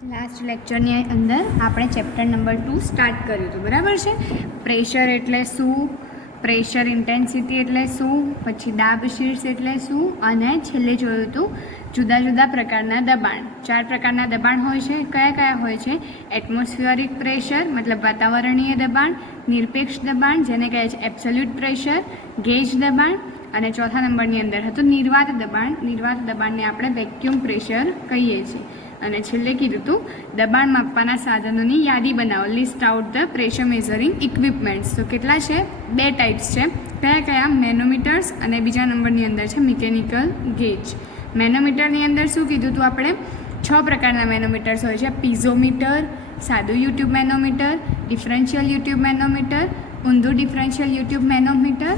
Last लेक्चरनी अंदर આપણે chapter number 2 start કર્યું હતું, બરાબર છે। પ્રેશર એટલે શું, પ્રેશર ઇન્ટેન્સિટી એટલે શું, પછી દાબ શીર્ષ એટલે શું, અને છેલ્લે જોયું હતું જુદા જુદા પ્રકારના દબાણ। 4 પ્રકારના દબાણ હોય છે। કયા કયા હોય છે? એટમોસ્ફિયરિક પ્રેશર મતલબ વાતાવરણીય દબાણ, નિરપેક્ષ દબાણ જેને કહે છે એબ્સોલ્યુટ પ્રેશર, ગેજ દબાણ, અને ચોથા નંબરની અંદર હતું નિર્વાત દબાણ। નિર્વાત દબાણને આપણે વેક્યુમ પ્રેશર કહીએ છીએ। અને છેલ્લે કીધું હતું દબાણ માપવાના સાધનોની યાદી બનાવો, list out the pressure measuring equipments. તો કેટલા છે? 2 ટાઈપ્સ છે। કયા કયા? મેનોમીટર્સ અને બીજા નંબરની અંદર છે મિકેનિકલ ગેજ। મેનોમીટરની અંદર શું કીધું હતું આપણે? 6 પ્રકારના મેનોમીટર્સ હોય છે। પીઝોમીટર, સાદું YouTube manometer, differential U tube manometer, ઊંધું ડિફરન્શિયલ યુટ્યુબ મેનોમીટર,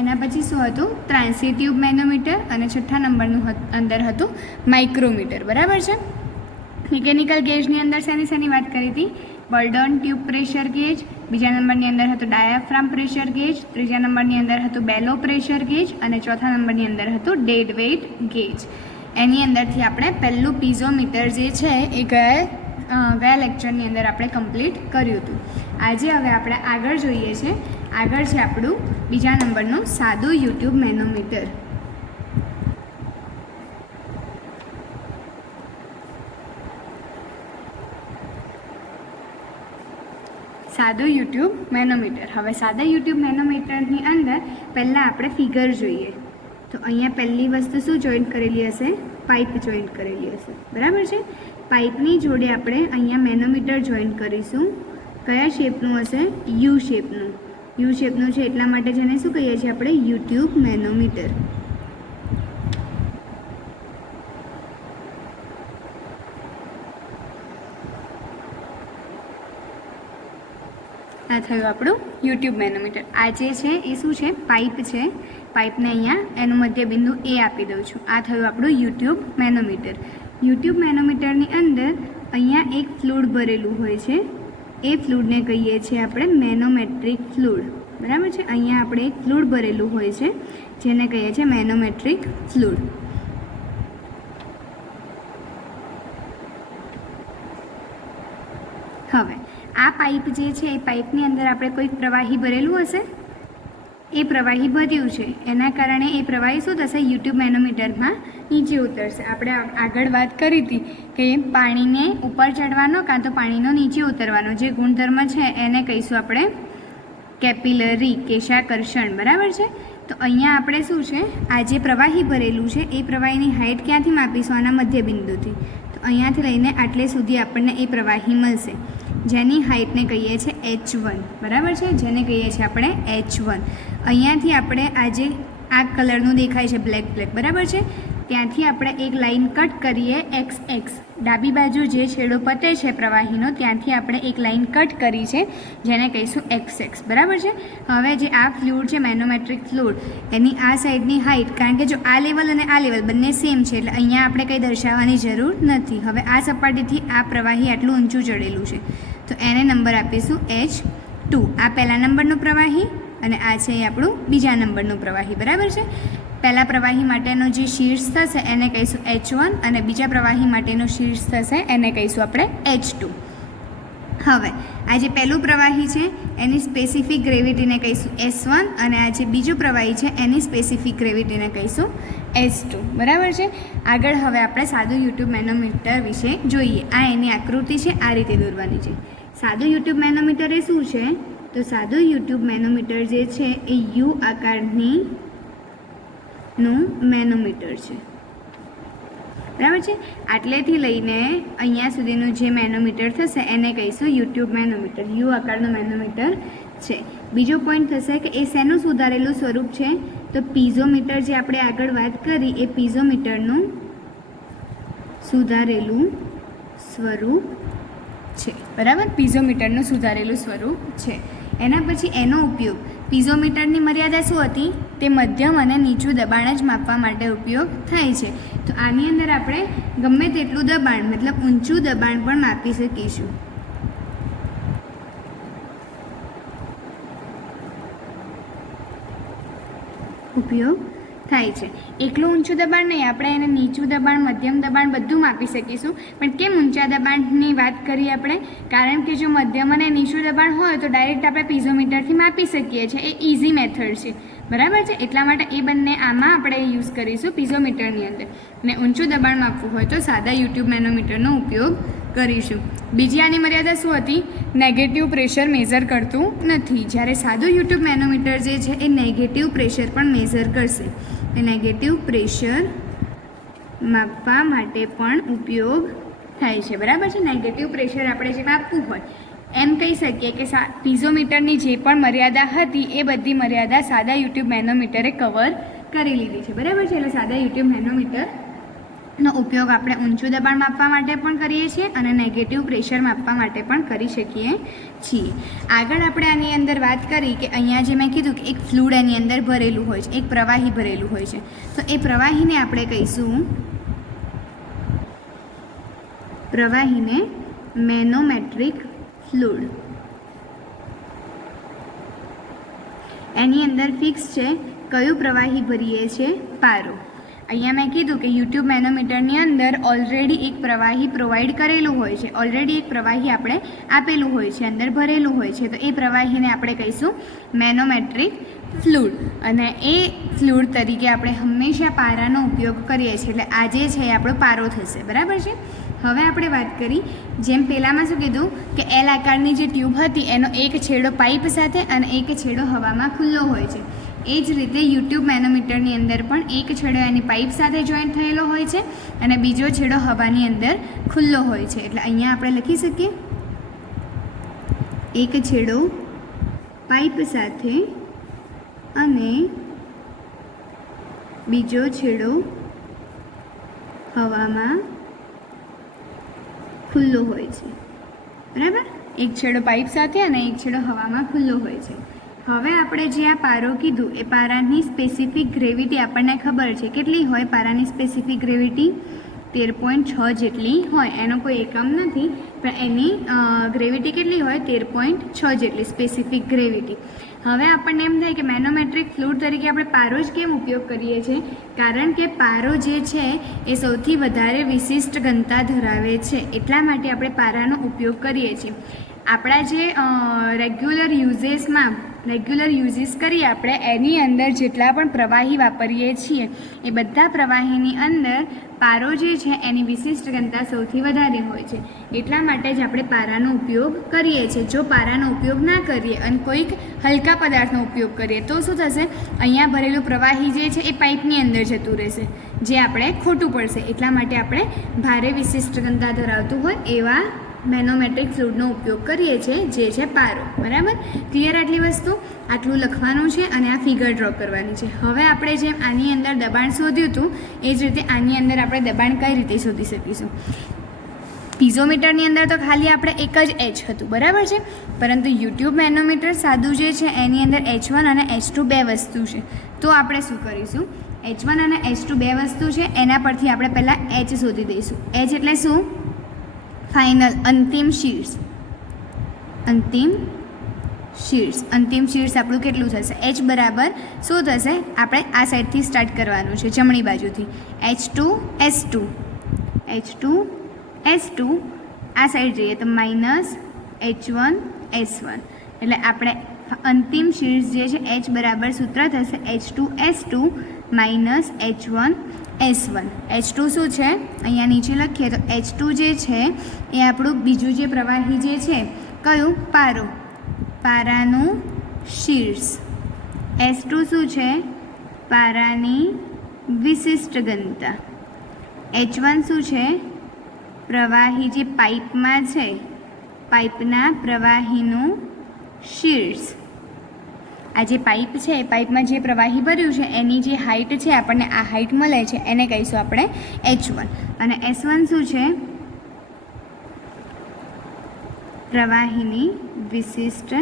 એના પછી શું હતું? ટ્રાન્સિટ્યુબ મેનોમીટર, અને છઠ્ઠા નંબરનું અંદર હતું માઇક્રોમીટર, બરાબર છે। મિકેનિકલ ગેજની અંદર શેની વાત કરી હતી? બર્ડન ટ્યુબ પ્રેશર ગેજ, બીજા નંબરની અંદર હતું ડાયાફ્રામ પ્રેશર ગેજ, ત્રીજા નંબરની અંદર હતું બેલો પ્રેશર ગેજ, અને ચોથા નંબરની અંદર હતું ડેડ વેઇટ ગેજ। એની અંદરથી આપણે પહેલું પીઝોમીટર જે છે એ ગયા લેક્ચરની અંદર આપણે કમ્પ્લીટ કર્યું હતું। આજે હવે આપણે આગળ જોઈએ છે। આગળ છે આપણું બીજા નંબરનું સાદું યુટ્યુબ મેનોમીટર। સાદું યુટ્યુબ મેનોમીટર। હવે સાદા યુટ્યુબ મેનોમીટરની અંદર પહેલાં આપણે ફિગર જોઈએ। તો અહીંયા પહેલી વસ્તુ શું જોઈન્ટ કરેલી હશે? પાઇપ જોઈન્ટ કરેલી હશે, બરાબર છે। પાઇપની જોડે આપણે અહીંયા મેનોમીટર જોઈન્ટ કરીશું। કયા શેપનું હશે? યુ શેપનું। યુ શેપનું છે એટલા માટે જેને શું કહીએ છીએ આપણે? YouTube manometer. આ થયું આપણું યુટ્યુબ મેનોમીટર। આ જે છે એ શું છે? પાઇપ છે। પાઇપને અહીંયા એનું મધ્યબિંદુ એ આપી દઉં છું। આ થયું આપણું યુટ્યુબ મેનોમીટર। યુટ્યુબ મેનોમીટરની અંદર અહીંયા એક ફ્લુઇડ ભરેલું હોય છે। એ ફ્લુઇડને કહીએ છીએ આપણે મેનોમેટ્રિક ફ્લુઇડ, બરાબર છે। અહીંયા આપણે એક ફ્લુઇડ ભરેલું હોય છે જેને કહીએ છીએ મેનોમેટ્રિક ફ્લુઇડ। હવે આ પાઇપ જે છે એ પાઇપની અંદર આપણે કોઈક પ્રવાહી ભરેલું હશે। એ પ્રવાહી ભર્યું છે એના કારણે એ પ્રવાહી શું થશે? યુટ્યુબ મેનોમીટરમાં નીચે ઉતરશે। આપણે આગળ વાત કરી હતી કે પાણીને ઉપર ચડવાનો કાં તો પાણીનો નીચે ઉતરવાનો જે ગુણધર્મ છે એને કહીશું આપણે કેપિલરી, કેશાકર્ષણ, બરાબર છે। તો અહીંયા આપણે શું છે? આ જે પ્રવાહી ભરેલું છે એ પ્રવાહીની હાઇટ ક્યાંથી માપીશું? આના મધ્યબિંદુથી। તો અહીંયાથી લઈને આટલે સુધી આપણને એ પ્રવાહી મળશે જેની હાઇટને કહીએ છીએ H1, બરાબર છે। જેને કહીએ છીએ આપણે H1। અહીંયાથી આપણે આજે આ કલરનું દેખાય છે બ્લેક, બરાબર છે। ત્યાંથી આપણે એક લાઇન કટ કરીએ XX, ડાબી બાજુ જે છેડો પતે છે પ્રવાહીનો ત્યાંથી આપણે એક લાઇન કટ કરી છે જેને કહીશું XX, બરાબર છે। હવે જે આ ફ્લુઇડ છે મેનોમેટ્રિક ફ્લુઇડ એની આ સાઈડની હાઇટ, કારણ કે જો આ લેવલ અને આ લેવલ બંને સેમ છે એટલે અહીંયા આપણે કંઈ દર્શાવવાની જરૂર નથી। હવે આ સપાટીથી આ પ્રવાહી આટલું ઊંચું ચડેલું છે તો એને નંબર આપીશું H2। આ પહેલા નંબરનું પ્રવાહી અને આ છે આપણું બીજા નંબરનું પ્રવાહી, બરાબર છે। પહેલા પ્રવાહી માટેનો જે શીર્ષ થશે એને કહીશું H1 અને બીજા પ્રવાહી માટેનો શીર્ષ થશે એને કહીશું આપણે H2। હવે આ જે પહેલું પ્રવાહી છે એની સ્પેસિફિક ગ્રેવિટીને કહીશું S1 અને આ જે બીજું પ્રવાહી છે એની સ્પેસિફિક ગ્રેવિટીને કહીશું S2, બરાબર છે। આગળ હવે આપણે સાદું યુટ્યુબ મેનોમીટર વિશે જોઈએ। આ એની આકૃતિ છે, આ રીતે દોરવાની છે। સાદું યુટ્યુબ મેનોમીટર એ શું છે? તો સાદું યુટ્યુબ મેનોમીટર જે છે એ યુ આકારની નું મેનોમીટર છે, બરાબર છે। આટલેથી લઈને અહીંયા સુધીનું જે મેનોમીટર થશે એને કહીશું યુટ્યુબ મેનોમીટર, યુ આકારનું મેનોમીટર છે। બીજો પોઈન્ટ થશે કે એ શેનું સુધારેલું સ્વરૂપ છે? તો પીઝોમીટર જે આપણે આગળ વાત કરી એ પીઝોમીટરનું સુધારેલું સ્વરૂપ છે, બરાબર। પીઝોમીટરનું સુધારેલું સ્વરૂપ છે। એના પછી એનો ઉપયોગ, પીઝોમીટરની મર્યાદા શું હતી? તે મધ્યમ અને નીચું દબાણ જ માપવા માટે ઉપયોગ થાય છે। તો આની અંદર આપણે ગમે તેટલું દબાણ મતલબ ઊંચું દબાણ પણ માપી શકીશું। ઉપયોગ થાય છે. એકલું ઊંચું દબાણ નહીં, આપણે એને નીચું દબાણ, મધ્યમ દબાણ બધું માપી શકીશું. પણ કેમ ઊંચા દબાણની વાત કરીએ આપણે? કારણ કે જો મધ્યમ અને નીચું દબાણ હોય તો ડાયરેક્ટ આપણે પીઝોમીટરથી માપી શકીએ છીએ. એ ઇઝી મેથડ છે, બરાબર છે. એટલા માટે એ બંને આમાં આપણે યુઝ કરીશું પીઝોમીટરની અંદર. અને ઊંચું દબાણ માપવું હોય તો સાદા યુટ્યુબ મેનોમીટરનો ઉપયોગ કરીશું. બીજી આની મર્યાદા શું હતી? નેગેટિવ પ્રેશર મેઝર કરતું નથી. જ્યારે સાદું યુટ્યુબ મેનોમીટર જે છે એ નેગેટિવ પ્રેશર પણ મેઝર કરશે. એ નેગેટિવ પ્રેશર માપવા માટે પણ ઉપયોગ થાય છે, બરાબર છે. નેગેટિવ પ્રેશર આપણે જે માપવું હોય એમ કહી શકીએ કે પીઝોમીટરની જે પણ મર્યાદા હતી એ બધી મર્યાદા સાદા યુટ્યુબ મેનોમીટરે કવર કરી લીધી છે, બરાબર છે. એટલે સાદા યુટ્યુબ મેનોમીટરનો ઉપયોગ આપણે ઊંચું દબાણ માપવા માટે પણ કરીએ છીએ અને નેગેટિવ પ્રેશર માપવા માટે પણ કરી શકીએ છીએ. આગળ આપણે આની અંદર વાત કરી કે અહીંયા જે મેં કીધું કે એક ફ્લુઇડ એની અંદર ભરેલું હોય છે, એક પ્રવાહી ભરેલું હોય છે. તો એ પ્રવાહીને આપણે કહીશું, પ્રવાહીને મેનોમેટ્રિક ફ્લુઇડ. એની અંદર ફિક્સ છે કયું પ્રવાહી ભરીએ છે? પારો. અહીંયા મેં કીધું કે યુટ્યુબ મેનોમીટરની અંદર ઓલરેડી એક પ્રવાહી પ્રોવાઈડ કરેલું હોય છે, ઓલરેડી એક પ્રવાહી આપણે આપેલું હોય છે, અંદર ભરેલું હોય છે. તો એ પ્રવાહીને આપણે કહીશું મેનોમેટ્રિક ફ્લુઇડ. અને એ ફ્લુઇડ તરીકે આપણે હંમેશા પારાનો ઉપયોગ કરીએ છીએ. એટલે આ જે છે એ આપણો પારો થશે, બરાબર છે. હવે આપણે વાત કરી જેમ પહેલાંમાં શું કીધું કે એલ આકારની જે ટ્યુબ હતી એનો એક છેડો પાઇપ સાથે અને એક છેડો હવામાં ખુલ્લો હોય છે. એ જ રીતે યુટ્યુબ મેનોમીટરની અંદર પણ એક છેડો એની પાઇપ સાથે જોઈન્ટ થયેલો હોય છે અને બીજો છેડો હવાની અંદર ખુલ્લો હોય છે. એટલે અહીંયા આપણે લખી શકીએ એક છેડો પાઇપ સાથે અને બીજો છેડો હવામાં ખુલ્લો હોય છે, બરાબર. એક છેડો પાઇપ સાથે અને એક છેડો હવામાં ખુલ્લો હોય છે. હવે આપણે જે આ પારો કીધું એ પારાની સ્પેસિફિક ગ્રેવિટી આપણને ખબર છે. કેટલી હોય પારાની સ્પેસિફિક ગ્રેવિટી? 13.6 જેટલી હોય. એનો કોઈ એકમ નથી પણ એની ગ્રેવિટી કેટલી હોય? 13.6 જેટલી સ્પેસિફિક ગ્રેવિટી. હવે આપણને એમ થાય કે મેનોમેટ્રિક ફ્લુઇડ તરીકે આપણે પારો જ કેમ ઉપયોગ કરીએ છીએ? કારણ કે પારો જે છે એ સૌથી વધારે વિશિષ્ટ ઘનતા ધરાવે છે, એટલા માટે આપણે પારાનો ઉપયોગ કરીએ છીએ. આપણા જે રેગ્યુલર યુઝીસ કરીએ આપણે એની અંદર જેટલા પણ પ્રવાહી વાપરીએ છીએ એ બધા પ્રવાહીની અંદર પારો જે છે એની વિશિષ્ટ ઘનતા સૌથી વધારે હોય છે. એટલા માટે જ આપણે પારાનો ઉપયોગ કરીએ છીએ. જો પારાનો ઉપયોગ ના કરીએ અને કોઈક હલકા પદાર્થનો ઉપયોગ કરીએ તો શું થશે? અહીંયા ભરેલું પ્રવાહી જે છે એ પાઇપની અંદર જતું રહેશે, જે આપણે ખોટું પડશે. એટલા માટે આપણે ભારે વિશિષ્ટ ઘનતા ધરાવતું હોય એવા મેનોમેટ્રિક ફ્લુઇડનો ઉપયોગ કરીએ છીએ, જે છે પારો, બરાબર. ક્લિયર? આટલી વસ્તુ આટલું લખવાનું છે અને આ ફિગર ડ્રો કરવાની છે. હવે આપણે જેમ આની અંદર દબાણ શોધ્યું હતું એ જ રીતે આની અંદર આપણે દબાણ કઈ રીતે શોધી શકીશું? પીઝોમીટરની અંદર તો ખાલી આપણે એક જ એચ હતું, બરાબર છે. પરંતુ યુટ્યુબ મેનોમીટર સાદું જે છે એની અંદર H1 અને H2 બે વસ્તુ છે. તો આપણે શું કરીશું? H1 અને H2 બે વસ્તુ છે, એના પરથી આપણે પહેલાં H શોધી દઈશું. H એટલે શું? ફાઇનલ, અંતિમ શીર્ષ. અંતિમ શીર્ષ આપણું કેટલું થશે? H બરાબર શું થશે? આપણે આ સાઈડથી સ્ટાર્ટ કરવાનું છે, જમણી બાજુથી. H2 આ સાઈડ જઈએ તો -H1 એટલે આપણે અંતિમ શીર્ષ જે છે H બરાબર સૂત્ર થશે H2 -H1 H2 શું છે? અહીંયા નીચે લખીએ તો H2 જે છે એ આપણું બીજું જે પ્રવાહી જે છે કયું? પારો, પારાનું શીર્ષ. H2 શું છે? પારાની વિશિષ્ટ ઘનતા. H1 શું છે? પ્રવાહી જે પાઇપમાં છે, પાઇપના પ્રવાહીનું શીર્ષ. આ જે પાઇપ છે એ પાઇપમાં જે પ્રવાહી ભર્યું છે એની જે હાઇટ છે આપણને આ હાઇટ મળે છે એને કહીશું આપણે H1. અને S1 શું છે? પ્રવાહીની વિશિષ્ટ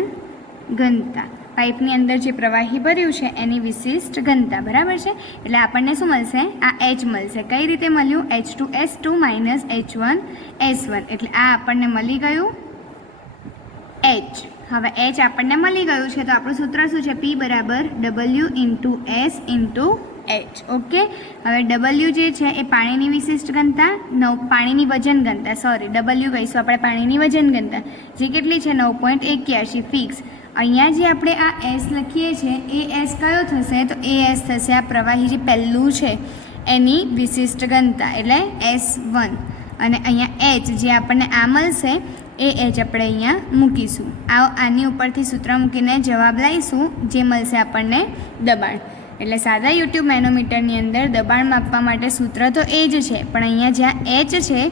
ઘનતા. પાઇપની અંદર જે પ્રવાહી ભર્યું છે એની વિશિષ્ટ ઘનતા, બરાબર છે. એટલે આપણને શું મળશે? આ H મળશે. કઈ રીતે મળ્યું? H2S2 -H1S1. એટલે આ આપણને મળી ગયું H. હવે H આપણને મળી ગયું છે તો આપણું સૂત્ર શું છે? P બરાબર W × S × એચ. ઓકે, હવે ડબલ્યુ જે છે એ પાણીની વિશિષ્ટ ઘનતા, પાણીની વજન ઘનતા, સોરી ડબલ્યુ કહીશું આપણે પાણીની વજન ઘનતા, જે કેટલી છે 9.81 ફિક્સ. અહીંયા જે આપણે આ એસ લખીએ છીએ એ એસ કયો થશે? તો એ એસ થશે આ પ્રવાહી જે પહેલું છે એની વિશિષ્ટ ઘનતા એટલે S1. અને અહીંયા એચ જે આપણને આ મળશે એ એચ આપણે અહીંયા મૂકીશું. આની ઉપરથી સૂત્ર મૂકીને જવાબ લાવીશું, જે મળશે આપણને દબાણ. એટલે સાદા યુટ્યુબ મેનોમીટરની અંદર દબાણ માપવા માટે સૂત્ર તો એ જ છે, પણ અહીંયા જ્યાં એચ છે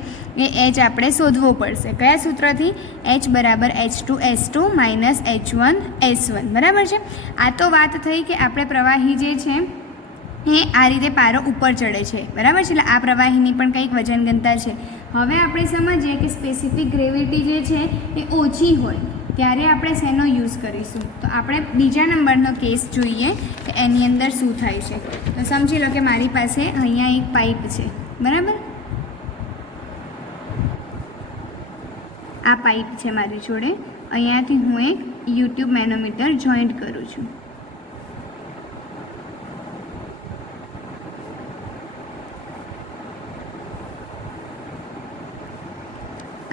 એ એચ આપણે શોધવો પડશે. કયા સૂત્રથી? એચ બરાબર H2S2 માઇનસ H1S1. બરાબર છે. આ તો વાત થઈ કે આપણે પ્રવાહી જે છે એ આ રીતે પારો ઉપર ચડે છે. બરાબર છે. એટલે આ પ્રવાહીની પણ કંઈક વજન ઘનતા છે. હવે આપણે સમજીએ કે સ્પેસિફિક ગ્રેવિટી જે છે એ ઓછી હોય ત્યારે આપણે શેનો યુઝ કરીશું. તો આપણે બીજા નંબરનો કેસ જોઈએ કે એની અંદર શું થાય છે. તો સમજી લો કે મારી પાસે અહીંયા એક પાઇપ છે. બરાબર, આ પાઇપ છે મારી જોડે. અહીંયાથી હું એક યુટ્યુબ મેનોમીટર જોઈન્ટ કરું છું.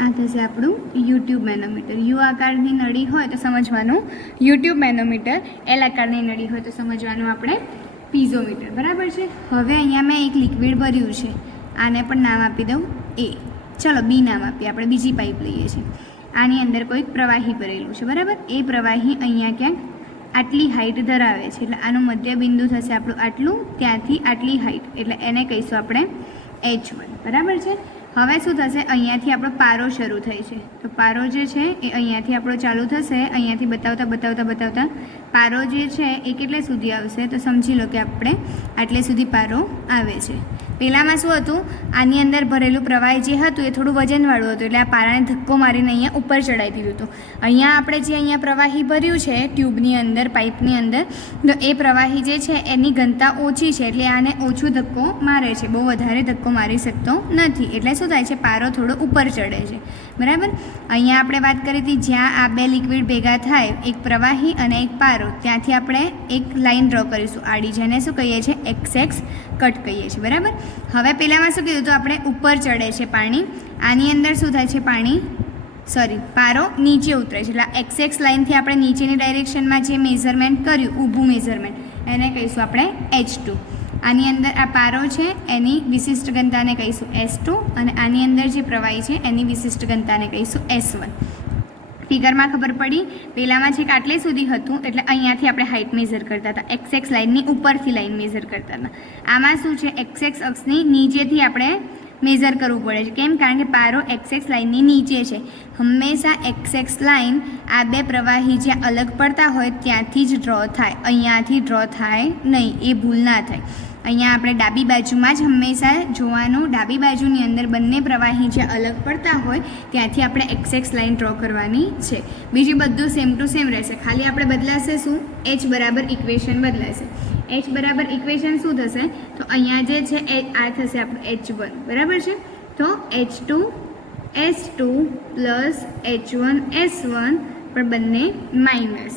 આ થશે આપણું યુટ્યુબ મેનોમીટર. યુ આકારની નળી હોય તો સમજવાનું યુટ્યુબ મેનોમીટર, એલ આકારની નળી હોય તો સમજવાનું આપણે પીઝોમીટર. બરાબર છે. હવે અહીંયા મેં એક લિક્વિડ ભર્યું છે, આને પણ નામ આપી દઉં એ. ચલો બી નામ આપીએ. આપણે બીજી પાઇપ લઈએ છીએ. આની અંદર કોઈક પ્રવાહી ભરેલું છે. બરાબર, એ પ્રવાહી અહીંયા ક્યાંક આટલી હાઇટ ધરાવે છે, એટલે આનું મધ્ય બિંદુ થશે આપણું આટલું, ત્યાંથી આટલી હાઇટ, એટલે એને કહીશું આપણે H1. બરાબર છે. હવે શું થશે? અહીંયાથી આપણો પારો શરૂ થાય છે. તો પારો જે છે એ અહીંયાથી આપણો ચાલુ થશે. અહીંયાથી બતાવતા પારો જે છે એ કેટલે સુધી આવશે? તો સમજી લો કે આપણે આટલે સુધી પારો આવે છે. પહેલાંમાં શું હતું? આની અંદર ભરેલું પ્રવાહી જે હતું એ થોડું વજનવાળું હતું, એટલે આ પારાને ધક્કો મારીને અહીંયા ઉપર ચડાવી દીધું હતું. અહીંયા આપણે જે અહીંયા પ્રવાહી ભર્યું છે ટ્યુબની અંદર, પાઇપની અંદર, તો એ પ્રવાહી જે છે એની ઘનતા ઓછી છે, એટલે આને ઓછું ધક્કો મારે છે, બહુ વધારે ધક્કો મારી શકતો નથી. એટલે શું થાય છે? પારો થોડો ઉપર ચડે છે. બરાબર. અહીંયા આપણે વાત કરી હતી જ્યાં આ બે લિક્વિડ ભેગા થાય, એક પ્રવાહી અને એક પારો, ત્યાંથી આપણે એક લાઇન ડ્રો કરીશું આડી, જેને શું કહીએ છીએ? XX કટ કહીએ છીએ. બરાબર. હવે પહેલાંમાં શું કીધું હતું આપણે? ઉપર ચડે છે પાણી. આની અંદર શું થાય છે? પારો નીચે ઉતરે છે. એટલે XX લાઇનથી આપણે નીચેની ડાયરેક્શનમાં જે મેઝરમેન્ટ કર્યું, ઊભું મેઝરમેન્ટ, એને કહીશું આપણે H2. આની અંદર આ પારો છે એની વિશિષ્ટ ઘનતાને કહીશું S2, અને આની અંદર જે પ્રવાહી છે એની વિશિષ્ટ ઘનતાને કહીશું S1. ફિગરમાં ખબર પડી? પહેલાંમાં છેક આટલે સુધી હતું, એટલે અહીંયાથી આપણે હાઇટ મેઝર કરતા હતા, XX લાઇનની ઉપરથી લાઇન મેઝર કરતા હતા. આમાં શું છે? XX અક્ષની નીચેથી આપણે મેઝર કરવું પડે છે. કેમ? કારણ કે પારો XX લાઇનની નીચે છે. હંમેશા XX લાઇન આ બે પ્રવાહી જ્યાં અલગ પડતા હોય ત્યાંથી જ ડ્રો થાય, અહીંયાથી ડ્રો થાય નહીં. એ ભૂલ ના થાય. અહીંયા આપણે ડાબી બાજુમાં જ હંમેશા જોવાનું, ડાબી બાજુની અંદર બંને પ્રવાહી જ્યાં અલગ પડતા હોય ત્યાંથી આપણે XX લાઇન ડ્રો કરવાની છે. બીજું બધું સેમ ટુ સેમ રહેશે, ખાલી આપણે બદલાશે શું? H બરાબર ઇક્વેશન બદલાશે. H બરાબર ઇક્વેશન શું થશે? તો અહીંયા જે છે એ આ થશે આપણું H1. બરાબર છે. તો H2S2 પ્લસ H1S1, પણ બંને માઇનસ.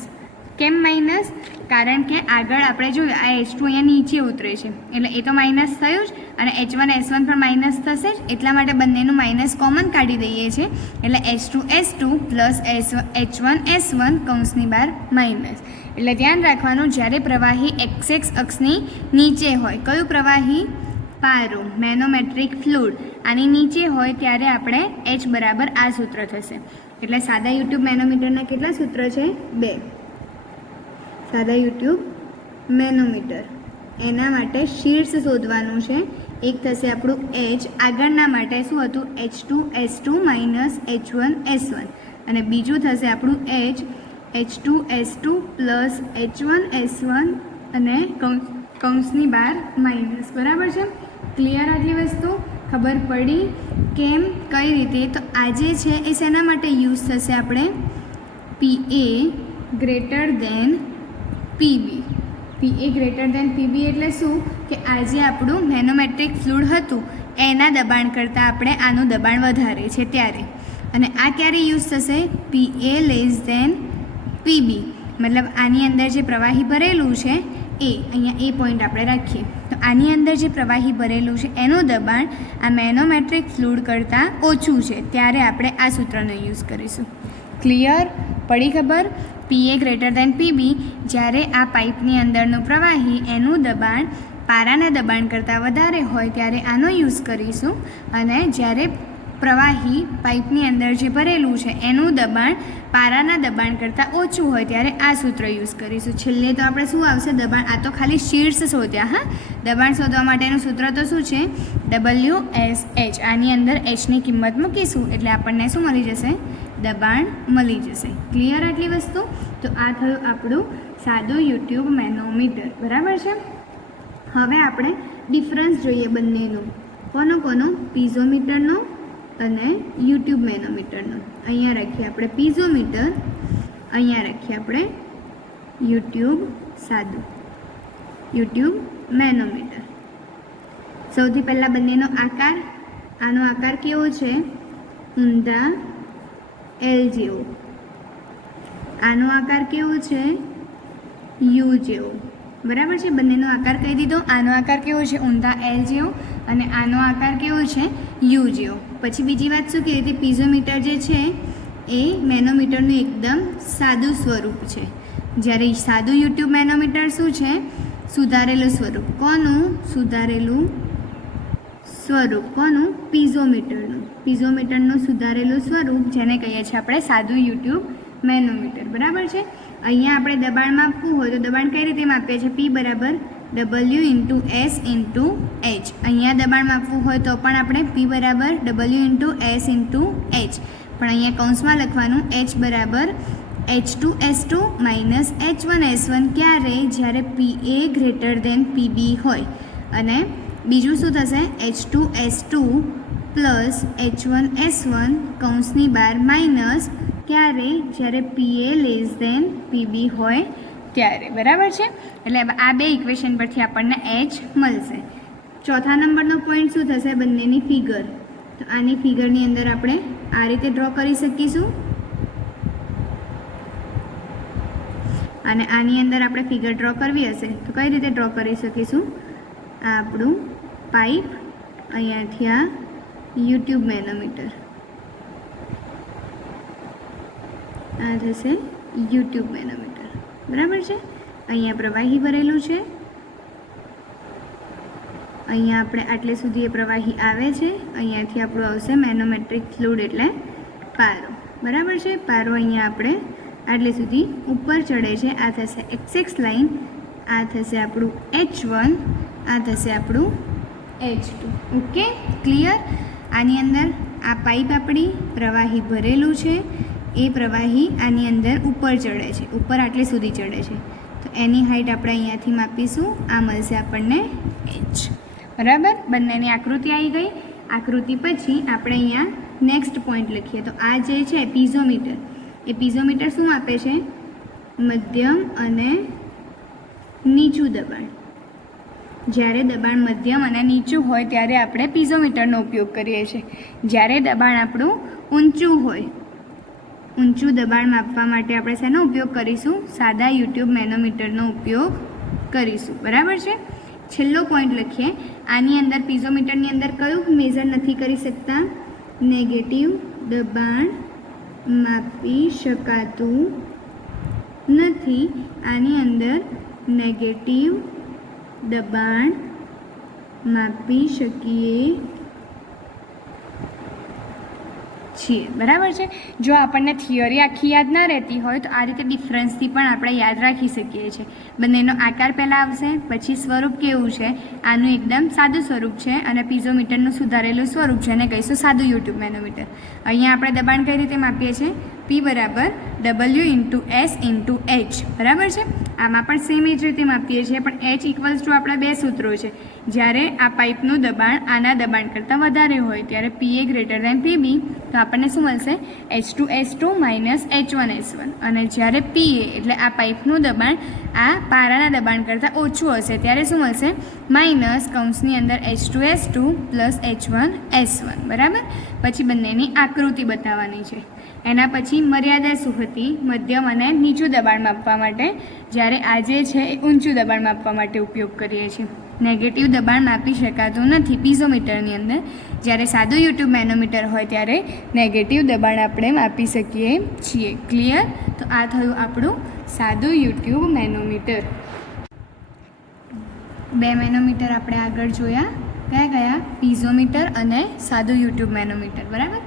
કેમ માઇનસ? કારણ કે આગળ આપણે જોયું આ H2 અહીંયા નીચે ઉતરે છે, એટલે એ તો માઇનસ થયું જ, અને H1S1 પણ માઇનસ થશે જ. એટલા માટે બંનેનું માઇનસ કોમન કાઢી દઈએ છીએ, એટલે H2S2 પ્લસ H1S1 કૌંસની બહાર માઇનસ. એટલે ધ્યાન રાખવાનું, જ્યારે પ્રવાહી XX અક્ષની નીચે હોય, કયું પ્રવાહી? પારો, મેનોમેટ્રિક ફ્લુઇડ આની નીચે હોય ત્યારે આપણે H બરાબર આ સૂત્ર થશે. એટલે સાદા યુટ્યુબ મેનોમીટરના કેટલા સૂત્ર છે? 2. સાદા યુટ્યુબ મેનોમીટર, એના માટે શીર્ષ શોધવાનું છે. એક થશે આપણું H, આગળના માટે શું હતું? H2S2 માઇનસ H1S1, અને બીજું થશે આપણું H2S2 પ્લસ H1S1, અને કૌંસની બહાર માઇનસ. બરાબર છે. ક્લિયર? આટલી વસ્તુ ખબર પડી? કેમ? કઈ રીતે? તો આજે છે એ શેના માટે યુઝ થશે? આપણે PA greater than PB. PA greater than PB એટલે શું? કે આજે આપણું મેનોમેટ્રિક ફ્લુઇડ હતું એના દબાણ કરતાં આપણે આનું દબાણ વધારે છે ત્યારે. અને આ ક્યારે યુઝ થશે? PA less than PB. મતલબ આની અંદર જે પ્રવાહી ભરેલું છે અહીંયા એ પોઈન્ટ આપણે રાખીએ. તો આની અંદર જે પ્રવાહી ભરેલું છે એનું દબાણ આ મેનોમેટ્રિક ફ્લુઇડ કરતાં ઓછું છે, ત્યારે આપણે આ સૂત્રનો યુઝ કરીશું. ક્લિયર? પડી ખબર? PA ગ્રેટર દેન PB, જ્યારે આ પાઇપની અંદરનું પ્રવાહી એનું દબાણ પારાના દબાણ કરતાં વધારે હોય ત્યારે આનો યુઝ કરીશું, અને જ્યારે પ્રવાહી પાઇપની અંદર જે ભરેલું છે એનું દબાણ પારાના દબાણ કરતાં ઓછું હોય ત્યારે આ સૂત્ર યુઝ કરીશું. છેલ્લે તો આપણે શું આવશે? દબાણ. આ તો ખાલી શીર્ષ શોધ્યા. હા, દબાણ શોધવા માટેનું સૂત્ર તો શું છે? WSH. આની અંદર Hની કિંમત મૂકીશું એટલે આપણને શું મળી જશે? દબાણ મળી જશે. ક્લિયર આટલી વસ્તુ? તો આ થયું આપણું સાદું યુટ્યુબ મેનોમીટર. બરાબર છે? હવે આપણે ડિફરન્સ જોઈએ બંનેનું. કોનો? પીઝોમીટરનો અને યુટ્યુબ મેનોમીટરનો. અહીંયા રાખીએ આપણે પીઝોમીટર, અહીંયા રાખીએ આપણે યુટ્યુબ સાદું, યુટ્યુબ મેનોમીટર. સૌથી પહેલાં બંનેનો આકાર. આનો આકાર કેવો છે? ઊંધા L જેવો. આનો આકાર કેવો છે? U જેવો. બરાબર છે? બંનેનો આકાર કહી દીધો. આનો આકાર કેવો છે? ઊંધા L જેવો, અને આનો આકાર કેવો છે? U જેવો. પછી બીજી વાત શું કીધી હતી? પીઝોમીટર જે છે એ મેનોમીટરનું એકદમ સાદું સ્વરૂપ છે, જ્યારે સાદું યુટ્યુબ મેનોમીટર શું છે? સુધારેલું સ્વરૂપ. કોનું સુધારેલું સ્વરૂપ? કોનું? પીઝોમીટરનું. પીઝોમીટરનું સુધારેલું સ્વરૂપ, જેને કહીએ છીએ આપણે સાદું યુટ્યુબ મેનોમીટર. બરાબર છે? અહીંયા આપણે દબાણ માપવું હોય તો દબાણ કઈ રીતે માપીએ છીએ? P બરાબર W × S × H. અહીંયા દબાણ માપવું હોય તો પણ આપણે P બરાબર W × S × H, પણ અહીંયા કૌંસમાં લખવાનું H બરાબર H2S2 - H1S1. ક્યારે? જ્યારે PA ગ્રેટર દેન PB હોય. અને બીજું શું થશે? H2S2 + H1S1 કૌંસની બહાર માઇનસ. ક્યારે? જ્યારે PA લેસ દેન PB હોય ત્યારે. બરાબર છે? એટલે આ બે ઇક્વેશન પરથી આપણને H મળશે. ચોથા નંબરનો પોઈન્ટ શું થશે? બંનેની ફિગર. તો આની ફિગરની અંદર આપણે આ રીતે ડ્રો કરી શકીશું, અને આની અંદર આપણે ફિગર ડ્રો કરવી હશે તો કઈ રીતે ડ્રો કરી શકીશું? આ આપણું પાઇપ, અહીંયાથી આ યુટ્યુબ મેનોમીટર, આ થશે યુટ્યુબ મેનોમીટર. બરાબર છે? અહીંયા પ્રવાહી ભરેલું છે, અહીંયા આપણે આટલે સુધી એ પ્રવાહી આવે છે, અહીંયાથી આપણું આવશે મેનોમેટ્રિક ફ્લુઇડ એટલે પારો. બરાબર છે? પારો અહીંયા આપણે આટલે સુધી ઉપર ચડે છે. આ થશે એક્સ લાઇન, આ થશે આપણું H1, આ થશે આપણું H2. Okay, clear? આની અંદર આ પાઇપ આપણી પ્રવાહી ભરેલું છે, એ પ્રવાહી આની અંદર ઉપર ચડે છે, ઉપર આટલે સુધી ચડે છે. તો એની હાઇટ આપણે અહીંયાથી માપીશું, આ મળશે આપણને H. બરાબર? બંનેની આકૃતિ આવી ગઈ. આકૃતિ પછી આપણે અહીંયા નેક્સ્ટ પોઈન્ટ લખીએ. તો આ જે છે પીઝોમીટર, એ પીઝોમીટર શું આપે છે? મધ્યમ અને નીચું દબાણ. જ્યારે દબાણ મધ્યમ અને નીચું હોય ત્યારે આપણે પીઝોમીટરનો ઉપયોગ કરીએ છીએ. જ્યારે દબાણ આપણું ઊંચું હોય, ઊંચું દબાણ માપવા માટે આપણે શેનો ઉપયોગ કરીશું? સાદા યુટ્યુબ મેનોમીટરનો ઉપયોગ કરીશું. બરાબર છે? છેલ્લો પોઈન્ટ લખીએ. આની અંદર પીઝોમીટરની અંદર કયું મેઝર નથી કરી શકતા? નેગેટિવ દબાણ માપી શકાતું નથી. આની અંદર નેગેટિવ દબાણ માપી શકીએ છીએ. બરાબર છે? જો આપણને થિયરી આખી યાદ ના રહેતી હોય તો આ રીતે ડિફરન્સથી પણ આપણે યાદ રાખી શકીએ છીએ. બંનેનો આકાર પહેલાં આવશે, પછી સ્વરૂપ કેવું છે? આનું એકદમ સાદું સ્વરૂપ છે, અને પીઝોમીટરનું સુધારેલું સ્વરૂપ છે, અને કહીશું સાદું યુટ્યુબ મેનોમીટર. અહીંયા આપણે દબાણ કઈ રીતે માપીએ છીએ? P બરાબર W × S × H. બરાબર છે? આમાં પણ સેમ એ જ રીતે માપીએ છીએ, પણ H = આપણા બે સૂત્રો છે. જ્યારે આ પાઇપનું દબાણ આના દબાણ કરતાં વધારે હોય ત્યારે PA ગ્રેટર દેન PB, તો આપણને શું મળશે? H2S2 - H1S1. અને જ્યારે PA એટલે આ પાઇપનું દબાણ આ પારાના દબાણ કરતાં ઓછું હશે ત્યારે શું મળશે? માઇનસ કૌંસની અંદર H2S2 + H1S1. બરાબર? પછી બંનેની આકૃતિ બતાવવાની છે. એના પછી મર્યાદા શું હતી? મધ્યમ અને નીચું દબાણ માપવા માટે, જ્યારે આ જે છે એ ઊંચું દબાણ માપવા માટે ઉપયોગ કરીએ છીએ. નેગેટિવ દબાણ માપી શકાતું નથી પીઝોમીટરની અંદર. જ્યારે સાદું યુટ્યુબ મેનોમીટર હોય ત્યારે નેગેટિવ દબાણ આપણે માપી શકીએ છીએ. ક્લિયર? તો આ થયું આપણું સાદું યુટ્યુબ મેનોમીટર. 2 મેનોમીટર આપણે આગળ જોયા. કયા? પીઝોમીટર અને સાદું યુટ્યુબ મેનોમીટર. બરાબર.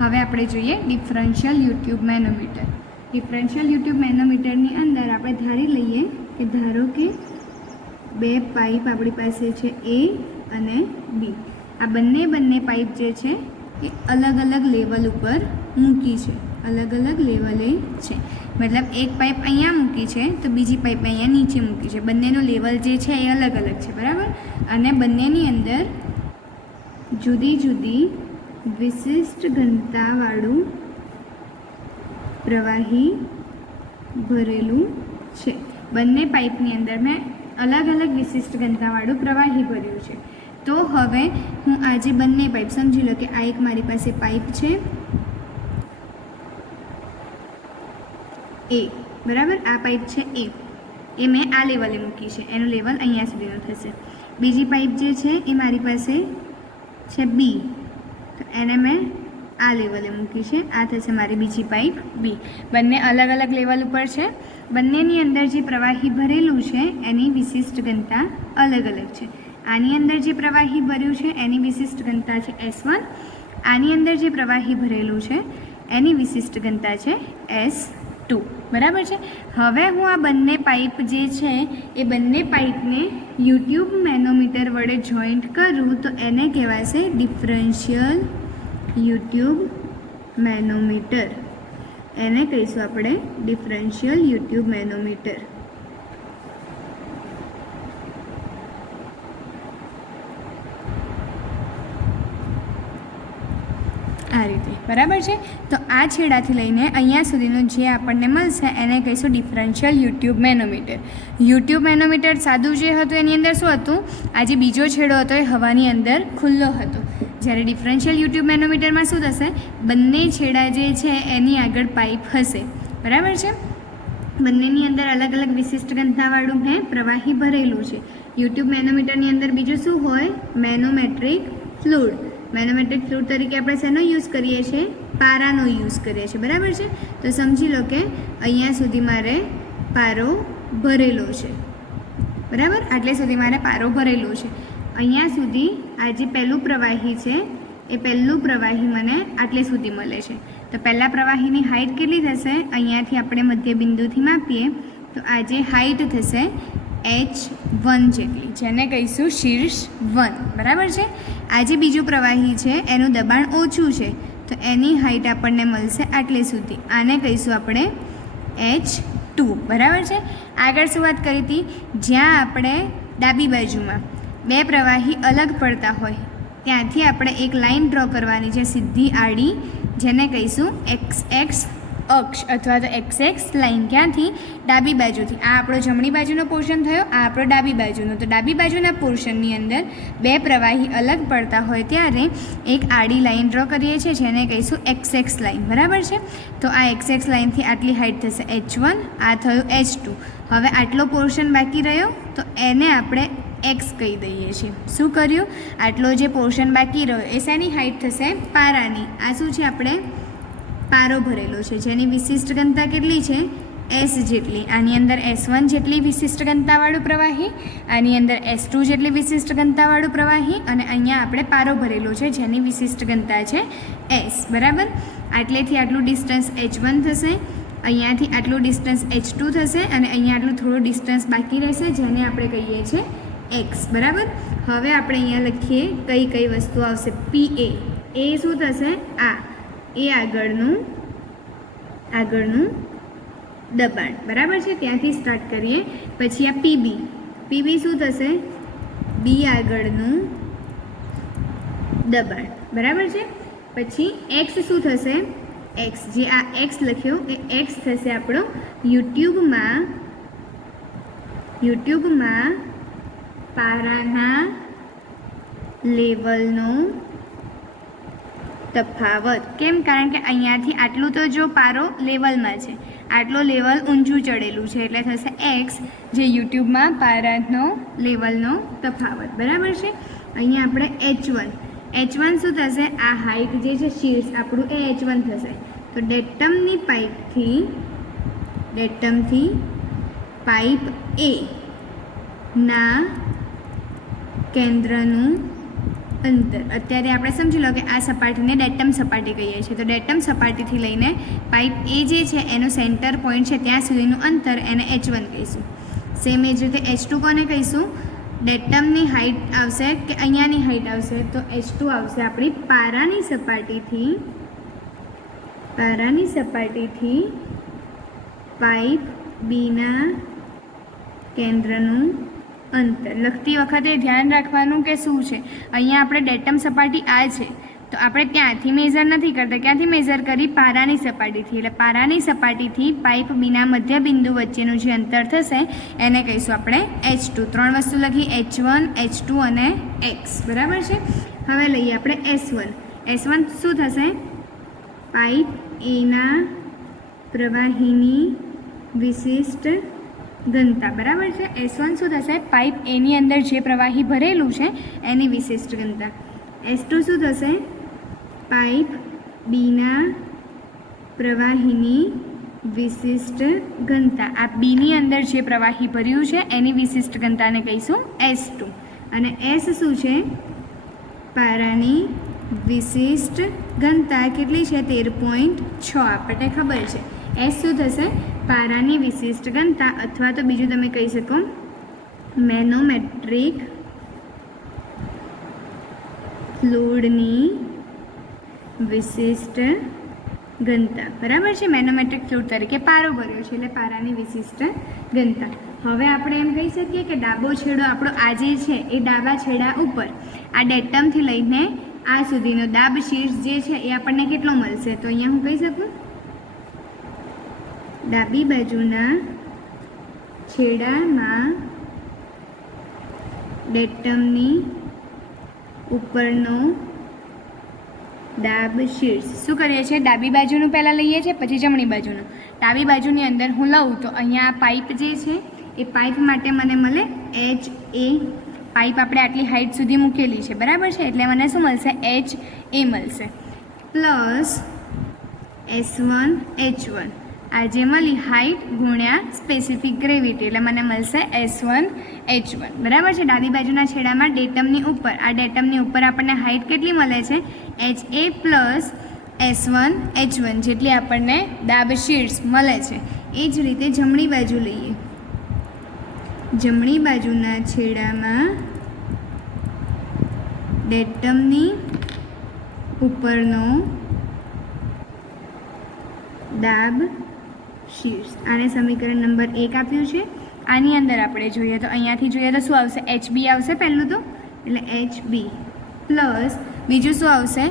હવે આપણે જોઈએ differential U tube manometer. Differential U tube મેનોમીટરની અંદર આપણે ધારી લઈએ કે ધારો કે 2 પાઇપ આપણી પાસે છે A અને B. આ બંને પાઇપ જે છે એ અલગ અલગ લેવલ ઉપર મૂકી છે. અલગ અલગ લેવલે છે. મતલબ એક પાઇપ અહીંયા મૂકી છે તો બીજી પાઇપ અહીંયા નીચે મૂકી છે. બંનેનું લેવલ જે છે એ અલગ અલગ છે. બરાબર. અને બંનેની અંદર જુદી જુદી વિશિષ્ટ ઘનતાવાળું પ્રવાહી ભરેલું છે. બંને પાઇપની અંદર મેં અલગ અલગ વિશિષ્ટ ઘનતાવાળું પ્રવાહી ભર્યું છે. તો હવે હું આજે બંને પાઇપ સમજી લો કે આ એક મારી પાસે પાઇપ છે A. બરાબર. આ પાઇપ છે A. એ મેં આ લેવલે મૂકી છે. એનું લેવલ અહીંયા સુધીનું થશે. બીજી પાઇપ જે છે એ મારી પાસે છે B. તો એને મેં આ લેવલે મૂકી છે. આ થશે મારી બીજી પાઇપ B. બંને અલગ અલગ લેવલ ઉપર છે. બંનેની અંદર જે પ્રવાહી ભરેલું છે એની વિશિષ્ટ ઘનતા અલગ અલગ છે. આની અંદર જે પ્રવાહી ભર્યું છે એની વિશિષ્ટ ઘનતા છે S1. આની અંદર જે પ્રવાહી ભરેલું છે એની વિશિષ્ટ ઘનતા છે S2. બરાબર છે. હવે હું આ બંને પાઇપ જે છે એ બંને પાઇપને યુટ્યુબ મેનોમીટર વડે જોઈન્ટ કરું તો એને કહેવાશે ડિફરન્શિયલ યુટ્યુબ મેનોમીટર. એને કહીશું આપણે ડિફરન્શિયલ યુટ્યુબ મેનોમીટર. આ રીતે. બરાબર છે. તો આ છેડાથી લઈને અહીંયા સુધીનું જે આપણને મળશે એને કહીશું differential U tube manometer. YouTube manometer સાદું જે હતું એની અંદર શું હતું? આ જે બીજો છેડો હતો એ હવાની અંદર ખુલ્લો હતો. જ્યારે ડિફરન્શિયલ યુટ્યુબ મેનોમીટરમાં શું થશે? બંને છેડા જે છે એની આગળ પાઇપ હશે. બરાબર છે. બંનેની અંદર અલગ અલગ વિશિષ્ટ ઘનતાવાળું પ્રવાહી ભરેલું છે. યુટ્યુબ મેનોમીટરની અંદર બીજું શું હોય? Manometric fluid. મેનોમેટ્રિક ફ્લુઇડ તરીકે આપણે શેનો યુઝ કરીએ છીએ? પારાનો યુઝ કરીએ છીએ. બરાબર છે. તો સમજી લો કે અહીંયા સુધી મારે પારો ભરેલો છે. બરાબર. આટલે સુધી મારે પારો ભરેલો છે. અહીંયા સુધી આ જે પહેલું પ્રવાહી છે એ પહેલું પ્રવાહી મને આટલે સુધી મળે છે. તો પહેલાં પ્રવાહીની હાઇટ કેટલી થશે? અહીંયાથી આપણે મધ્યબિંદુથી માપીએ તો આ જે હાઇટ થશે H1 જેટલી, જેને કહીશું શીર્ષ 1. બરાબર છે. આ જે બીજું પ્રવાહી છે એનું દબાણ ઓછું છે તો એની હાઇટ આપણને મળશે આટલે સુધી. આને કહીશું આપણે H2. બરાબર છે. આગળ શું વાત કરી હતી? જ્યાં આપણે ડાબી બાજુમાં 2 પ્રવાહી અલગ પડતા હોય ત્યાંથી આપણે એક લાઈન ડ્રો કરવાની છે સીધી આડી, જેને કહીશું XX અક્ષ અથવા તો XX લાઈન. ક્યાંથી? ડાબી બાજુથી. આ આપણો જમણી બાજુનો પોર્શન થયો, આ આપણો ડાબી બાજુનો. તો ડાબી બાજુના પોર્શનની અંદર 2 પ્રવાહી અલગ પડતા હોય ત્યારે એક આડી લાઈન ડ્રો કરીએ છીએ જેને કહીશું XX લાઈન. બરાબર છે. તો આ XX લાઈનથી આટલી હાઇટ થશે H1. આ થયું H2. હવે આટલો પોર્શન બાકી રહ્યો તો એને આપણે X કહી દઈએ છીએ. શું કર્યું? આટલો જે પોર્શન બાકી રહ્યો એ શેની હાઇટ થશે? પારાની. આ શું છે? આપણે પારો ભરેલો છે જેની વિશિષ્ટ ઘનતા કેટલી છે? S જેટલી. આની અંદર S1 જેટલી વિશિષ્ટ ઘનતાવાળું પ્રવાહી, આની અંદર S2 જેટલી વિશિષ્ટ ઘનતાવાળું પ્રવાહી, અને અહીંયા આપણે પારો ભરેલો છે જેની વિશિષ્ટ ઘનતા છે S. બરાબર. આટલેથી આટલું ડિસ્ટન્સ H1 થશે, અહીંયાથી આટલું ડિસ્ટન્સ H2 થશે અને અહીંયા આટલું થોડું ડિસ્ટન્સ બાકી રહેશે જેને આપણે કહીએ છીએ X. બરાબર. હવે આપણે અહીંયા લખીએ કઈ વસ્તુ આવશે? PA. એ શું થશે? આ એ આગળનું દબાણ. બરાબર છે. ત્યાંથી સ્ટાર્ટ કરીએ. પછી આ PB. PB શું થશે? B આગળનું દબાણ. બરાબર છે. પછી X શું થશે? X જે આ X લખ્યો એ X થશે આપણો યુટ્યુબમાં પારાના લેવલનો તફાવત. કેમ? કારણ કે અહીંયાથી આટલું તો જો પારો લેવલમાં છે, આટલો લેવલ ઊંચું ચડેલું છે એટલે થશે એક્સ, જે યુટ્યુબમાં પારાનો લેવલનો તફાવત. બરાબર છે. અહીંયા આપણે H1 શું થશે? આ હાઇટ જે છે શીર્ષ આપણું એ H1 થશે. તો ડેટમથી પાઇપ એ ના કેન્દ્રનું અંતર. અત્યારે આપણે સમજી લો કે આ સપાટીને ડેટમ સપાટી કહીએ છીએ. તો ડેટમ સપાટીથી લઈને પાઇપ એ જે છે એનું સેન્ટર પોઈન્ટ છે ત્યાં સુધીનું અંતર એને H1 કહીશું. સેમ એ જ રીતે H2 કોને કહીશું? ડેટમની હાઇટ આવશે કે અહીંયાની હાઇટ આવશે તો H2 આવશે આપણી પારાની સપાટીથી પાઇપ બીના કેન્દ્રનું અંતર. લખતી વખતે ધ્યાન રાખવાનું કે શું છે, અહીંયા આપણે ડેટમ સપાટી આ છે તો આપણે ત્યાંથી મેઝર નથી કરતા. ક્યાંથી મેઝર કરી? પારાની સપાટીથી. એટલે પારાની સપાટીથી પાઇપ બીના મધ્ય બિંદુ વચ્ચેનું જે અંતર થશે એને કહીશું આપણે H2. 3 વસ્તુ લખી, H1, H2 અને X. બરાબર છે. હવે લઈએ આપણે S1. S1 શું થશે? પાઇપ એના પ્રવાહીની વિશિષ્ટ ઘનતા. બરાબર છે. S1 શું થશે? પાઇપ એની અંદર જે પ્રવાહી ભરેલું છે એની વિશિષ્ટ ઘનતા. S2 શું થશે? પાઇપ બીના પ્રવાહીની વિશિષ્ટ ઘનતા. આ બીની અંદર જે પ્રવાહી ભર્યું છે એની વિશિષ્ટ ઘનતાને કહીશું S2. અને S શું છે? પારાની વિશિષ્ટ ઘનતા કેટલી છે? 13.6. આપણને ખબર છે. S શું થશે? પારાની વિશિષ્ટ ઘનતા, અથવા તો બીજું તમે કહી શકો મેનોમેટ્રિક ફ્લુઇડની વિશિષ્ટ ઘનતા. બરાબર છે. મેનોમેટ્રિક ફ્લુઇડ તરીકે પારો ભર્યો છે એટલે પારાની વિશિષ્ટ ઘનતા. હવે આપણે એમ કહી શકીએ કે ડાબો છેડો આપણો આ જે છે એ ડાબા છેડા ઉપર આ ડેટમથી લઈને આ સુધીનો દાબ શીર્ષ જે છે એ આપણને કેટલો મળશે? તો અહીંયા હું કહી શકું ડાબી બાજુના છેડામાં ડેટમની ઉપરનો દાબ શીર્ષ. શું કરીએ છીએ? ડાબી બાજુનું પહેલાં લઈએ છીએ, પછી જમણી બાજુનું. ડાબી બાજુની અંદર હું લઉં તો અહીંયા આ પાઇપ જે છે એ પાઇપ માટે મને મળે HA. પાઇપ આપણે આટલી હાઇટ સુધી મૂકેલી છે. બરાબર છે. એટલે મને શું મળશે? HA મળશે. Plus S1 H1. આ જે મળી હાઇટ ગુણ્યા સ્પેસિફિક ગ્રેવિટી એટલે મને મળશે S1 H1. બરાબર છે. ડાબી બાજુના છેડામાં ડેટમની ઉપર આપણને હાઇટ કેટલી મળે છે? HA પ્લસ S1 H1 જેટલી આપણને દાબ શીર્ષ મળે છે. એ જ રીતે જમણી બાજુ લઈએ. જમણી બાજુના છેડામાં ડેટમની ઉપરનો દાબ શીર્ષ. આને સમીકરણ નંબર 1 આપ્યું છે. આની અંદર આપણે જોઈએ તો અહીંયાથી જોઈએ તો શું આવશે? HB આવશે પહેલું તો, એટલે HB પ્લસ બીજું શું આવશે?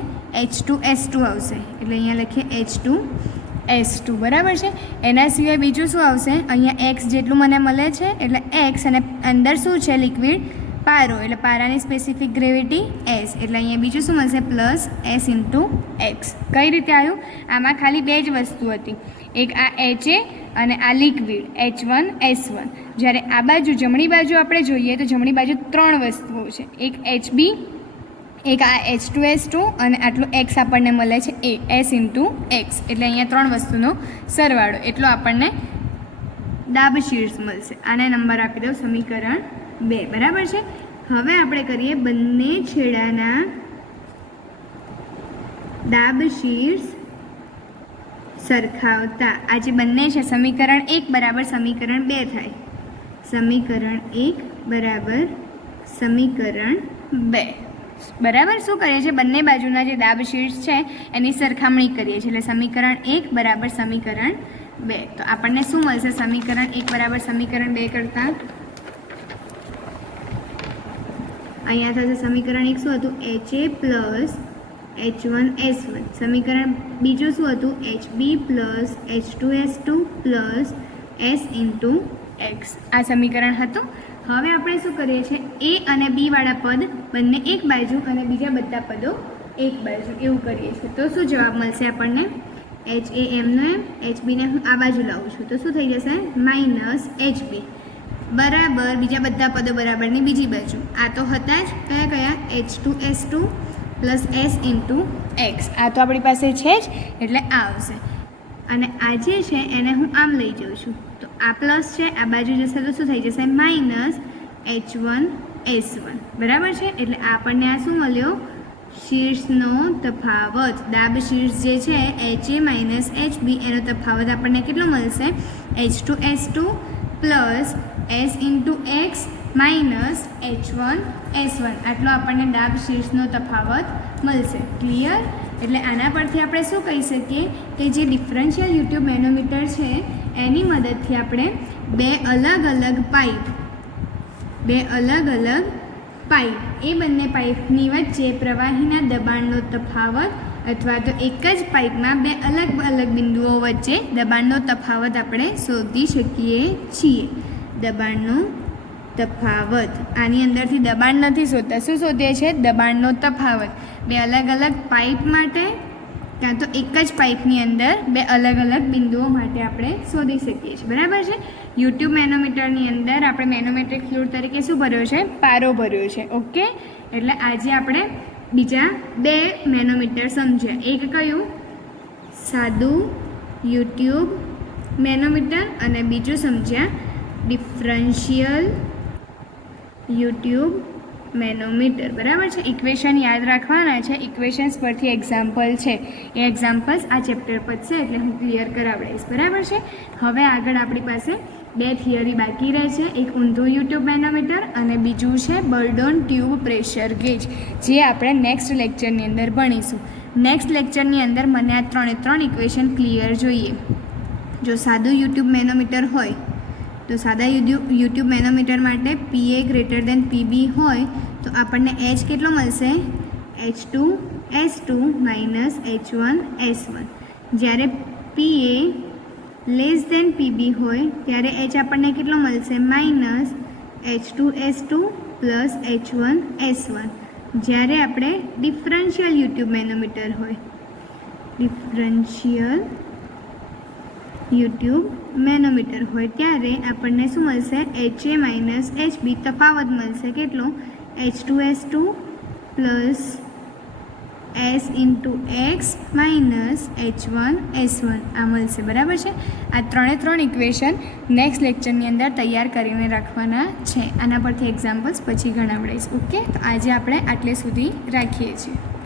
H2S2 આવશે. એટલે અહીંયા લખીએ H2S2. બરાબર છે. એના સિવાય બીજું શું આવશે? અહીંયા X જેટલું મને મળે છે એટલે X, અને અંદર શું છે? લિક્વિડ પારો, એટલે પારાની સ્પેસિફિક ગ્રેવિટી S. એટલે અહીંયા બીજું શું મળશે? Plus S into X. કઈ રીતે આવ્યું? આમાં ખાલી બે જ વસ્તુ હતી, એક આ HA અને આ લિક્વિડ H1 S1. જ્યારે આ બાજુ જમણી બાજુ આપણે જોઈએ તો જમણી બાજુ 3 વસ્તુઓ છે, એક HB, એક આ H2S2 અને આટલું X આપણને મળે છે S ઇન્ટુ X. એટલે અહીંયા 3 વસ્તુનો સરવાળો એટલો આપણને દાબ શીર્ષ મળશે. આને નંબર આપી દો સમીકરણ 2. બરાબર છે. હવે આપણે કરીએ બંને છેડાના દાબ શીર્ષ સરખાવતા. આ જે બંને છે સમીકરણ 1 બરાબર સમીકરણ 2 થાય. સમીકરણ 1 બરાબર સમીકરણ 2. બરાબર. શું કરીએ છીએ? બંને બાજુના જે દાબ શીર્ષ છે એની સરખામણી કરીએ છીએ. એટલે સમીકરણ 1 બરાબર સમીકરણ 2. તો આપણને શું મળશે? સમીકરણ 1 બરાબર સમીકરણ 2 કરતાં અહીંયા થશે સમીકરણ 1 શું હતું? HA plus H1S1. સમીકરણ બીજું શું હતું? HB plus H2S2 plus S into X. આ સમીકરણ હતું. હવે આપણે શું કરીએ છીએ? A અને B વાળા પદ બંને એક બાજુ અને બીજા બધા પદો એક બાજુ એવું કરીએ છીએ તો શું જવાબ મળશે આપણને એચ એ એમનો એમ એચ બીને હું આ બાજુ લાવું છું તો શું થઈ જશે માઇનસ એચ બી બરાબર બીજા બધા પદો બરાબરની બીજી બાજુ આ તો હતા જ કયા કયા H2S2 plus S into x આ તો આપણી પાસે છે જ એટલે આ આવશે અને આ જે છે એને હું આમ લઈ જાઉં છું તો આ પ્લસ છે આ બાજુ જશે તો શું થઈ જશે માઇનસ H1S1 બરાબર છે એટલે આપણને આ શું મળ્યો શીર્ષનો તફાવત દાબ શીર્ષ જે છે H A minus H B એનો તફાવત આપણને કેટલો મળશે H2S2 plus S into X minus H1S1 આટલો આપણને દાબ શીર્ષનો તફાવત મળશે ક્લિયર એટલે આના પરથી આપણે શું કહી શકીએ કે જે ડિફરન્શિયલ યુટ્યુબ મેનોમીટર છે એની મદદથી આપણે બે અલગ અલગ પાઇપ એ બંને પાઇપની વચ્ચે પ્રવાહીના દબાણનો તફાવત અથવા તો એક જ પાઇપમાં બે અલગ અલગ બિંદુઓ વચ્ચે દબાણનો તફાવત આપણે શોધી શકીએ છીએ દબાણનો તફાવત આની અંદરથી દબાણ નથી શોધતા શું શોધીએ છીએ દબાણનો તફાવત બે અલગ અલગ પાઇપ માટે કાં તો એક જ પાઇપની અંદર બે અલગ અલગ બિંદુઓ માટે આપણે શોધી શકીએ છીએ બરાબર છે યુટ્યુબ મેનોમીટરની અંદર આપણે મેનોમેટ્રિક ફ્લુઇડ તરીકે શું ભર્યો છે પારો ભર્યો છે ઓકે એટલે આજે આપણે બીજા બે મેનોમીટર સમજ્યા એક કયું સાદું યુટ્યુબ મેનોમીટર અને બીજું સમજ્યા ડિફરન્શિયલ યુટ્યુબ મેનોમીટર બરાબર છે ઇક્વેશન યાદ રાખવાના છે ઇક્વેશન્સ પરથી એક્ઝામ્પલ છે એ એક્ઝામ્પલ્સ આ ચેપ્ટર પતશે એટલે હું ક્લિયર કરાવડાવીશ બરાબર છે હવે આગળ આપણી પાસે બે થિયરી બાકી રહે છે એક ઊંધું યુટ્યુબ મેનોમીટર અને બીજું છે બર્ડોન ટ્યુબ પ્રેશર ગેજ જે આપણે નેક્સ્ટ લેક્ચરની અંદર ભણીશું નેક્સ્ટ લેક્ચરની અંદર મને આ ત્રણ ઇક્વેશન ક્લિયર જોઈએ જો સાદું યુટ્યુબ મેનોમીટર હોય તો સાદા યુટ્યુબ મેનોમીટર માટે PA ગ્રેટર દેન PB હોય તો આપણને H કેટલો મળશે H2S2 માઇનસ H1S1 જ્યારે PA લેસ દેન PB હોય ત્યારે H આપણને કેટલો મળશે માઇનસ H2S2 પ્લસ H1S1 જ્યારે આપણે ડિફરન્શિયલ યુટ્યુબ મેનોમીટર હોય ડિફરન્શિયલ યુટ્યુબ મેનોમીટર હોય ત્યારે આપણને શું મળશે HA માઇનસ HB તફાવત મળશે કેટલો H2S2 plus S into X minus H1S1 આ મળશે બરાબર છે આ ત્રણ ઇક્વેશન નેક્સ્ટ લેક્ચરની અંદર તૈયાર કરીને રાખવાના છે આના પરથી એક્ઝામ્પલ્સ પછી ગણાવડાવીશ ઓકે તો આજે આપણે આટલે સુધી રાખીએ છીએ